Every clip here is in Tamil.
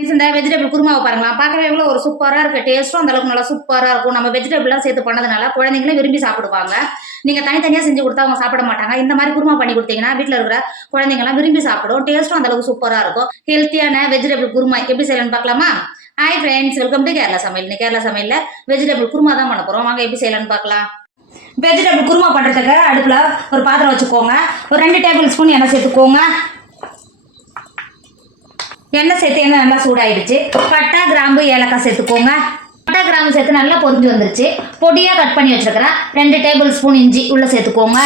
இந்த வெஜிடபிள் குருமாவை பாருங்களா, பார்க்கவே எவ்வளோ ஒரு சூப்பராக இருக்குது. டேஸ்ட்டும் அந்தளவுக்கு நல்லா சூப்பராக இருக்கும். நம்ம வெஜிடபிள்லாம் சேர்த்து பண்ணதுனால குழந்தைங்களும் விரும்பி சாப்பிடுவாங்க. நீங்கள் தனித்தனியாக செஞ்சு கொடுத்தா அவங்க சாப்பிட மாட்டாங்க. இந்த மாதிரி குருமா பண்ணி கொடுத்தீங்கன்னா வீட்டில் இருக்கிற குழந்தைங்கலாம் விரும்பி சாப்பிடும். டேஸ்ட்டும் அந்தளவுக்கு சூப்பராக இருக்கும். ஹெல்த்தியான வெஜிடபிள் குருமா எப்படி செய்யலாம்னு பார்க்கலாமா? Hi friends, welcome to Kerala சமையல். இன்னைக்கு கேரளா சமையலில் வெஜிடபிள் குருமா தான் பண்ண போகிறோம். வாங்க எப்படி செய்யலாம்னு பார்க்கலாம். வெஜிடபிள் குருமா பண்ணுறதுக்கு அடுப்பில் ஒரு பாத்திரம் வச்சுக்கோங்க. ஒரு 2 டேபிள் ஸ்பூன் எண்ணெய் சேர்த்துக்கோங்க. எண்ணெய் சேர்த்து எண்ணெய் நல்லா சூடாயிடுச்சு. பட்டை, கிராம்பு, ஏலக்காய் சேர்த்துக்கோங்க. பட்டை, கிராம்பு சேர்த்து நல்லா பொரிஞ்சு வந்துருச்சு. பொடியாக கட் பண்ணி வச்சுருக்கிறேன் 2 டேபிள் ஸ்பூன் இஞ்சி உள்ளே சேர்த்துக்கோங்க.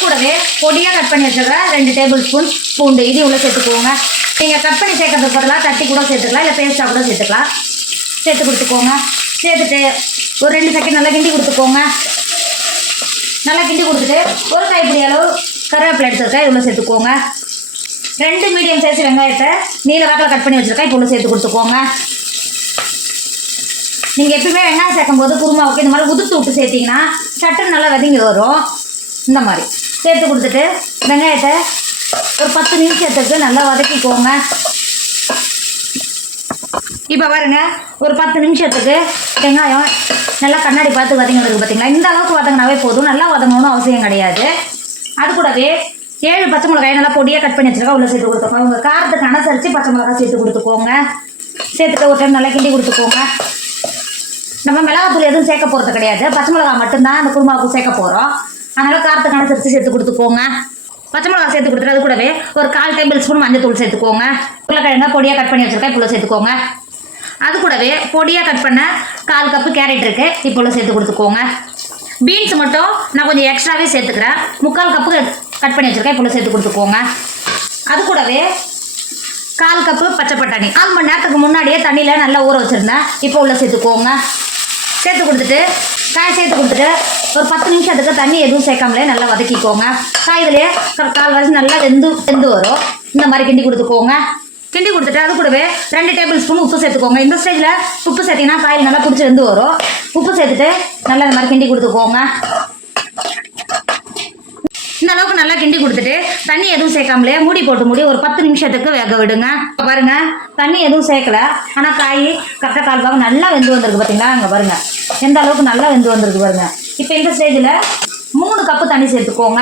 கூடவே பொடியாக கட் பண்ணி வச்சுருக்கிறேன் 2 டேபிள் ஸ்பூன் பூண்டு இது உள்ளே சேர்த்துக்கோங்க. நீங்கள் கட் பண்ணி சேர்க்கறதுக்கு பதிலாக தட்டி கூட சேர்த்துக்கலாம், இல்லை பேஸ்ட்டாக கூட சேர்த்துக்கலாம். சேர்த்து கொடுத்துக்கோங்க. சேர்த்துட்டு ஒரு 2 செகண்ட் நல்லா கிண்டி கொடுத்துக்கோங்க. நல்லா கிண்டி கொடுத்துட்டு ஒரு கைப்பிடி அளவு கருவேப்பிலை எடுத்துருக்கேன் இவ்வளோ சேர்த்துக்கோங்க. 2 மீடியம் சைஸ் வெங்காயத்தை நீல வாக்கில் கட் பண்ணி வச்சுருக்கேன் இப்போ சேர்த்து கொடுத்துக்கோங்க. நீங்கள் எப்பவுமே வெங்காயம் சேர்க்கும் போது குருமாவுக்கு இந்த மாதிரி உதுத்து விட்டு சேர்த்திங்கன்னா சட்டுன்னு நல்லா வதங்கி வரும். இந்த மாதிரி சேர்த்து கொடுத்துட்டு வெங்காயத்தை ஒரு 10 நிமிஷத்துக்கு நல்லா வதக்கிக்கோங்க. இப்போ பாருங்க, ஒரு 10 நிமிஷத்துக்கு வெங்காயம் நல்லா கண்ணாடி பார்த்து வதங்கி வருது பார்த்தீங்களா? இந்த அளவுக்கு வதங்கினாவே போதும், நல்லா வதங்கணும்னு அவசியம் கிடையாது. அது கூடவே 7 பச்சை மிளகாய் நல்லா பொடியாக கட் பண்ணி வச்சுருக்கா உள்ள சேர்த்து கொடுத்துக்கோங்க. உங்கள் காரத்துக்கு அனுசரித்து பச்சை மிளகாய் சேர்த்து கொடுத்துக்கோங்க. சேர்த்துட்டு ஒரு டைம் நல்லா கிண்டி கொடுத்துக்கோங்க. நம்ம மிளகாத்தூள் எதுவும் சேர்க்க போகிறது கிடையாது, பச்சை மிளகாய் மட்டும்தான் அந்த குருமாவுக்கு சேர்க்க போகிறோம். அதனால் காரத்துக்கு அனுசரித்து சேர்த்து கொடுத்துக்கோங்க. பச்சை மிளகாய் சேர்த்து கொடுத்துட்டு அது கூடவே ஒரு 1/4 டேபிள் ஸ்பூன் மஞ்சள் தூள் சேர்த்துக்கோங்க. உருளைக்கிழங்க பொடியாக கட் பண்ணி வச்சுருக்கா இப்போ சேர்த்துக்கோங்க. அது கூடவே பொடியாக கட் பண்ண 1/4 கப்பு கேரட் இருக்குது இப்போ சேர்த்து கொடுத்துக்கோங்க. பீன்ஸ் மட்டும் நான் கொஞ்சம் எக்ஸ்ட்ராவே சேர்த்துக்கிறேன். 3/4 கப்பு கட் பண்ணி வச்சுருக்கேன் இப்போ சேர்த்து கொடுத்துக்கோங்க. அது கூடவே 1/4 கப்பு பச்சை பட்டாணி 4 மணி நேரத்துக்கு முன்னாடியே தண்ணியில் நல்லா ஊற வச்சுருந்தேன் இப்போ உள்ள சேர்த்துக்கோங்க. சேர்த்து கொடுத்துட்டு காய் சேர்த்து கொடுத்துட்டு ஒரு 10 நிமிஷத்துக்கு தண்ணி எதுவும் சேர்க்காமலே நல்லா வதக்கிக்கோங்க. காய்களே 1/4 வரைக்கும் நல்லா வெந்து வரும். இந்த மாதிரி கிண்டி கொடுத்துக்கோங்க. கிண்டி கொடுத்துட்டு அது கூடவே 2 டேபிள் ஸ்பூன் உப்பு சேர்த்துக்கோங்க. இந்த ஸ்டேஜில் உப்பு சேர்த்திங்கன்னா காயில் நல்லா பிடிச்சி வெந்து வரும். உப்பு சேர்த்துட்டு நல்லா இந்த மாதிரி கிண்டி கொடுத்துக்கோங்க. இந்த அளவுக்கு நல்லா கிண்டி கொடுத்துட்டு தண்ணி எதுவும் சேர்க்காமலே மூடி போட்டு மூடி ஒரு 10 நிமிஷத்துக்கு வேக விடுங்க. பாருங்க, தண்ணி எதுவும் சேர்க்கல, ஆனால் காய் கரெக்டாக 1/4 பாகம் நல்லா வெந்து வந்திருக்கு பார்த்தீங்களா? அங்கே பாருங்க எந்த அளவுக்கு நல்லா வெந்து வந்திருக்கு பாருங்க. இப்போ இந்த ஸ்டேஜில் 3 கப்பு தண்ணி சேர்த்துக்கோங்க.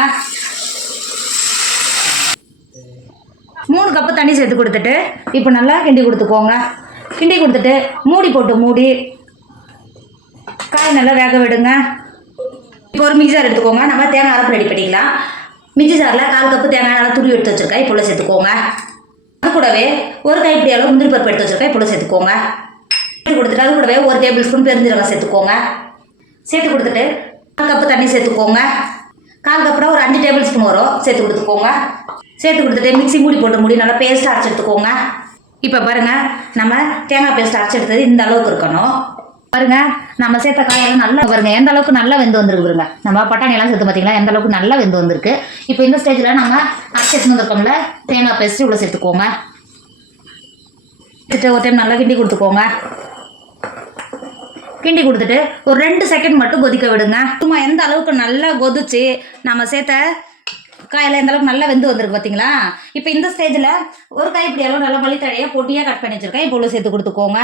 3 கப்பு தண்ணி சேர்த்து கொடுத்துட்டு இப்போ நல்லா கிண்டி கொடுத்துக்கோங்க. கிண்டி கொடுத்துட்டு மூடி போட்டு மூடி காய் நல்லா வேக விடுங்க. இப்போ ஒரு மிக்ஸி ஜார் எடுத்துக்கோங்க. நம்ம தேங்காய் அரைப்பு ரெடி பண்ணிக்கலாம். மிக்ஸி ஜாரில் 1/4 கப்பு தேங்காய் நல்லா துருவி எடுத்து வச்சுருக்கேன் இப்போ சேர்த்துக்கோங்க. அது கூடவே ஒரு கைப்பிடி அளவு முந்திரி பருப்பு எடுத்து வச்சுருக்கேன் இப்போ சேர்த்துக்கோங்க. சேர்த்து கொடுத்துட்டு அது கூடவே ஒரு டேபிள் ஸ்பூன் பெருஞ்சீரகம் சேர்த்துக்கோங்க. சேர்த்து கொடுத்துட்டு 1/4 கப்பு தண்ணி சேர்த்துக்கோங்க. 1/4 கப்புறம் ஒரு 5 டேபிள் ஸ்பூன் வரும் சேர்த்து கொடுத்துக்கோங்க. சேர்த்து கொடுத்துட்டு மிக்ஸி மூடி போட்டு மூடி நல்லா பேஸ்ட்டாக அரைச்சி எடுத்துக்கோங்க. இப்போ பாருங்கள், நம்ம தேங்காய் பேஸ்ட் அரைச்சி எடுத்தது இந்த அளவுக்கு இருக்கணும். பாருங்க, நம்ம சேர்த்த காயெல்லாம் நல்லா பாருங்க எந்த அளவுக்கு நல்லா வெந்து வந்துருக்கு பாருங்க. நம்ம பட்டாணி எல்லாம் சேர்த்து பார்த்தீங்களா எந்த அளவுக்கு நல்லா வெந்து வந்திருக்கு. இப்போ இந்த ஸ்டேஜில் நம்ம அரைச்சி எடுத்து வந்திருக்கோம்ல தேங்காய் பேஸ்ட் இவ்வளோ சேர்த்துக்கோங்க. ஒரு டைம் நல்லா கிண்டி கொடுத்துக்கோங்க. கிண்டி கொடுத்துட்டு ஒரு 2 செகண்ட் மட்டும் கொதிக்க விடுங்க. சும்மா எந்த அளவுக்கு நல்லா கொதிச்சு நம்ம சேர்த்த காயில் எந்த அளவுக்கு நல்லா வெந்து வந்திருக்கு பார்த்தீங்களா? இப்போ இந்த ஸ்டேஜில் ஒரு கைப்பிடி அளவு நல்லா வலித்தழையை பொடியாக கட் பண்ணி வச்சுருக்கேன் இப்போ உள்ள சேர்த்து கொடுத்துக்கோங்க.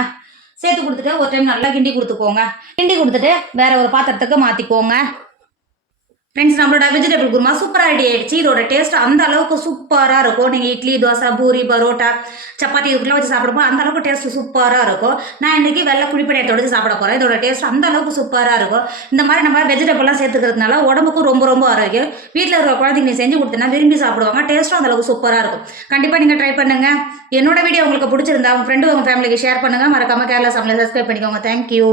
சேர்த்து கொடுத்துட்டு ஒரு டைம் நல்லா கிண்டி கொடுத்துக்கோங்க. கிண்டி கொடுத்துட்டு வேற ஒரு பாத்திரத்துக்கு மாற்றிக்கோங்க. ஃப்ரெண்ட்ஸ், நம்மளோட வெஜிடபிள் குருமா சூப்பராக ரெடி ஆகிடுச்சு. இதோட டேஸ்ட் அந்த அளவுக்கு சூப்பராக இருக்கும். நீங்கள் இட்லி, தோசை, பூரி, பரோட்டா, சப்பாத்தி இதுக்குலாம் வச்சு சாப்பிடும்போது அந்த அளவுக்கு டேஸ்ட் சூப்பராக இருக்கும். நான் இன்றைக்கி வெள்ளை குழிப்படையத்தை வச்சு சாப்பிட போகிறேன். இதோட டேஸ்ட் அந்த அளவுக்கு சூப்பராக இருக்கும். இந்த மாதிரி நம்ம வெஜிடபிள்லாம் சேர்த்துக்கிறதுனால உடம்புக்கும் ரொம்ப ரொம்ப ஆரோக்கியம். வீட்டில் இருக்கிற குழந்தைங்க செஞ்சு கொடுத்தனா விரும்பி சாப்பிடுவாங்க. டேஸ்ட்டும் அந்த அளவுக்கு சூப்பராக இருக்கும். கண்டிப்பாக நீங்கள் ட்ரை பண்ணுங்கள். என்னோட வீடியோ உங்களுக்கு பிடிச்சிருந்தா உங்கள் ஃப்ரெண்டு உங்கள் ஃபேமிலிக்கு ஷேர் பண்ணுங்கள். மறக்காமல் கேரளா சமையலை சப்ஸ்கிரைப் பண்ணிக்கோங்க. தேங்க்யூ.